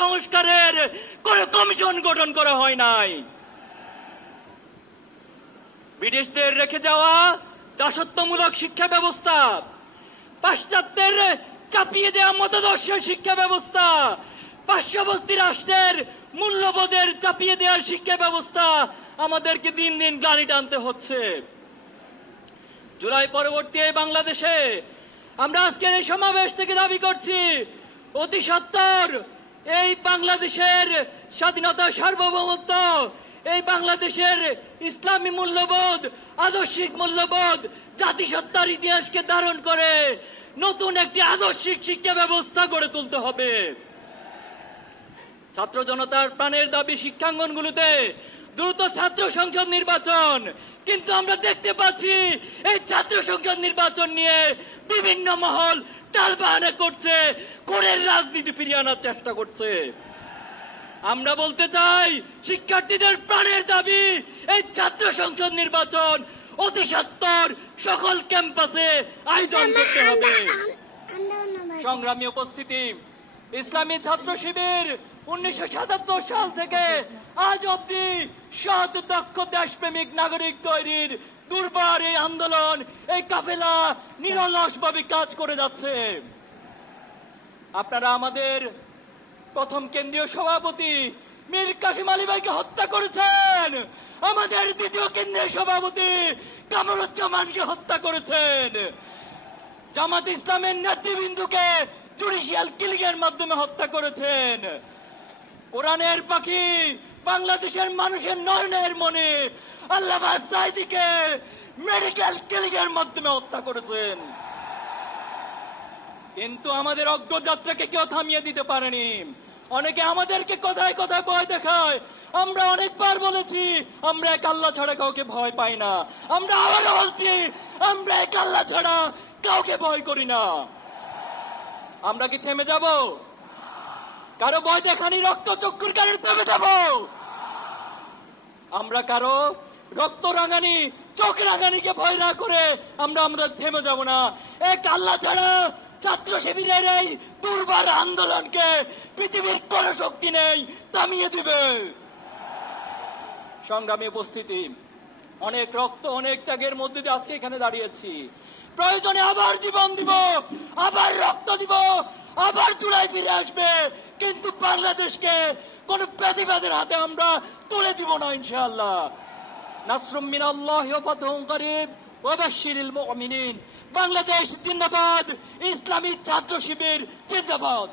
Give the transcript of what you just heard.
সংস্কারের কোন কমিশন গঠন করা হয় নাই। ব্রিটিশদের রেখে যাওয়া দাসত্বমূলক শিক্ষা ব্যবস্থা, পাশ্চাত্যের চাপিয়ে দেওয়া মতাদর্শের শিক্ষা ব্যবস্থা, পার্শ্ববর্তী রাষ্ট্রের মূল্যবোধের চাপিয়ে দেওয়ার শিক্ষা ব্যবস্থা আমাদেরকে দিন দিন গ্লানি টানতে হচ্ছে। জুলাই পরবর্তী বাংলাদেশে আমরা আজকের এই সমাবেশ থেকে দাবি করছি, অতি সত্বর এই বাংলাদেশের স্বাধীনতা, সার্বভৌমত্ব, এই বাংলাদেশের ইসলামী মূল্যবোধ, আদর্শিক মূল্যবোধ, জাতিসত্তার ইতিহাসকে ধারণ করে নতুন একটি আদর্শিক শিক্ষা ব্যবস্থা গড়ে তুলতে হবে। ছাত্র জনতার প্রাণের দাবি শিক্ষাঙ্গনগুলোতে দ্রুত ছাত্র সংসদ নির্বাচন, কিন্তু আমরা দেখতে পাচ্ছি এই ছাত্র সংসদ নির্বাচন নিয়ে বিভিন্ন মহল টালবাহানা করছে, কোরের রাজনীতি ফিরিয়ে আনার চেষ্টা করছে। আমরা বলতে চাই, শিক্ষার্থীদের প্রাণের দাবি এই ছাত্র সংসদ নির্বাচন অতি সত্বর সকল ক্যাম্পাসে আয়োজন করতে হবে। সংগ্রামী উপস্থিতি, ইসলামী ছাত্র শিবির 1977 সাল থেকে আজ অব্দি সৎ, দক্ষ, দেশপ্রেমিক নাগরিক তৈরির দুর্বার এই আন্দোলন, এই কাফেলা নিরলসভাবে কাজ করে যাচ্ছে। আপনারা আমাদের প্রথম কেন্দ্রীয় সভাপতি মীর কাসিম আলী ভাইকে হত্যা করেছেন, আমাদের দ্বিতীয় কেন্দ্রীয় সভাপতি কামরুজ্জামানকে হত্যা করেছেন, জামাত ইসলামের নেতৃবৃন্দকে জুডিশিয়াল কিলিং এর মাধ্যমে হত্যা করেছেন, কোরআনের পাখি, বাংলাদেশের মানুষের নয়নের মনে আল্লামা সাঈদীকে মেডিকেল কিলিং এর মাধ্যমে হত্যা করেছেন। কিন্তু আমাদের অগ্রযাত্রাকে কেউ থামিয়ে দিতে পারেনি। অনেকে আমাদেরকে কথায় কথায় ভয় দেখায়। আমরা অনেকবার বলেছি, আমরা এক আল্লাহ ছাড়া কাউকে ভয় পাই না। আমরা আবারও বলছি, আমরা এক আল্লাহ ছাড়া কাউকে ভয় করি না। আমরা কি থেমে যাব? কারো ভয় দেখানি রক্ত চক্ষুর কারণে থেমে যাব? আমরা কারো রক্ত রাঙানি, চোখ রাঙানিকে ভয় না করে আমরা থেমে যাব না। এক আল্লাহ ছাড়া ছাত্র শিবিরের এই দুর্বার আন্দোলনকে পৃথিবীর কোন শক্তি নেই থামিয়ে দিবে। সংগ্রামী উপস্থিতি, অনেক রক্ত, অনেক ত্যাগের মধ্যে দিয়ে আজকে এখানে দাঁড়িয়েছি। প্রয়োজনে আবার জীবন দিব, আবার রক্ত দিব, আবার চূড়ায় ফিরে আসবে, কিন্তু বাংলাদেশকে কোন প্যাসিবাদের হাতে আমরা তুলে দিব না ইনশাআল্লাহ। নাসরুম মিনাল্লাহি ওয়া ফাতহুন করিব ওয়া বাশশিরিল মুমিনিন। বাংলাদেশ জিন্দাবাদ, ইসলামী ছাত্র শিবির জিন্দাবাদ।